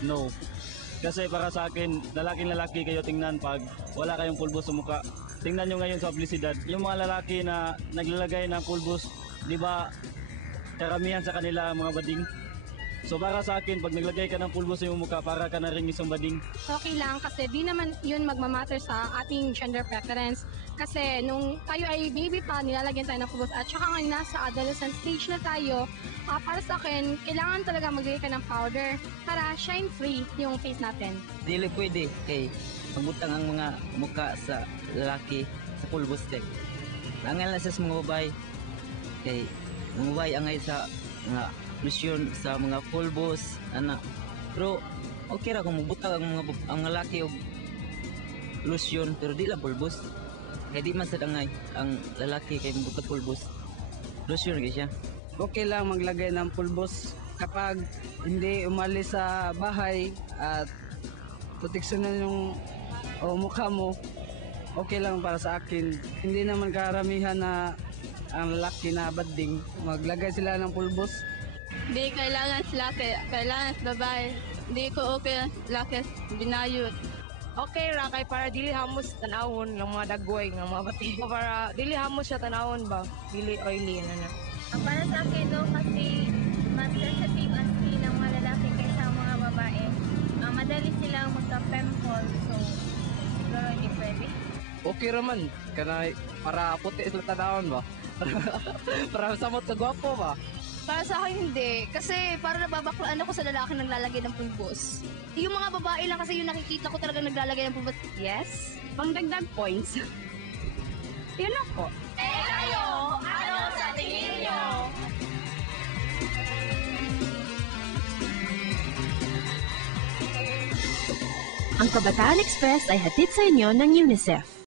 No. Kasi para sa akin, lalaki kayo tingnan pag wala kayong pulbos sa mukha. Tingnan nyo ngayon sa publisidad, yung mga lalaki na naglalagay ng pulbos, di ba karamihan sa kanila mga bading? So para sa akin, pag naglagay ka ng pulbos sa iyong mukha, para ka na rin isang bading. Okay lang kasi di naman yun magmamatter sa ating gender preference. Kasi nung tayo ay baby pa, nilalagyan tayo ng pulbos. At saka ngayon nasa adolescent stage na tayo, para sa akin, kailangan talaga maglagay ka ng powder para shine free yung face natin. Dili pwede kay pagutang ang mga muka sa lalaki sa pulbos din. Angal na sa mga babae kay mga babae angay sa mga lotion sa mga pulbos ana. Pero okay ra kung mubutang ang lalaki og lotion pero di lang pulbos. Kay di man sad angay ang lalaki kay mubutang pulbos. Lotion gyud siya. Okay lang maglagay ng pulbos kapag hindi umalis sa bahay at proteksyonan yung mukha mo. Okay lang para sa akin. Hindi naman karamihan na ang lalaki na bading maglagay sila ng pulbos. Di kailangan lalaki, kailangan babae. Di ko okay lalaki binayot. Okay ra kay para dili hamos tanawon ng mga dagway ng mga bati. Para dili hamos siya tanawon ba? Dili oily na. Para sa akin no, kasi mas sensitive ang skin ng mga lalaki kaysa mga babae. Madali silang magka-pimple, so siguro hindi pwede. Okay raman kanay para puti sa tanawon ba? Para sa mo gwapo ba? Para sa akin hindi. Kasi para nababaklaan ako sa lalaki naglalagay ng pulbos. Yung mga babae lang kasi yung nakikita ko talaga naglalagay ng pulbos. Yes? Pangdagdag points. Yun ako. Kayo, ano sa tingin nyo? Ang Kabataan Express ay hatid sa inyo ng UNICEF.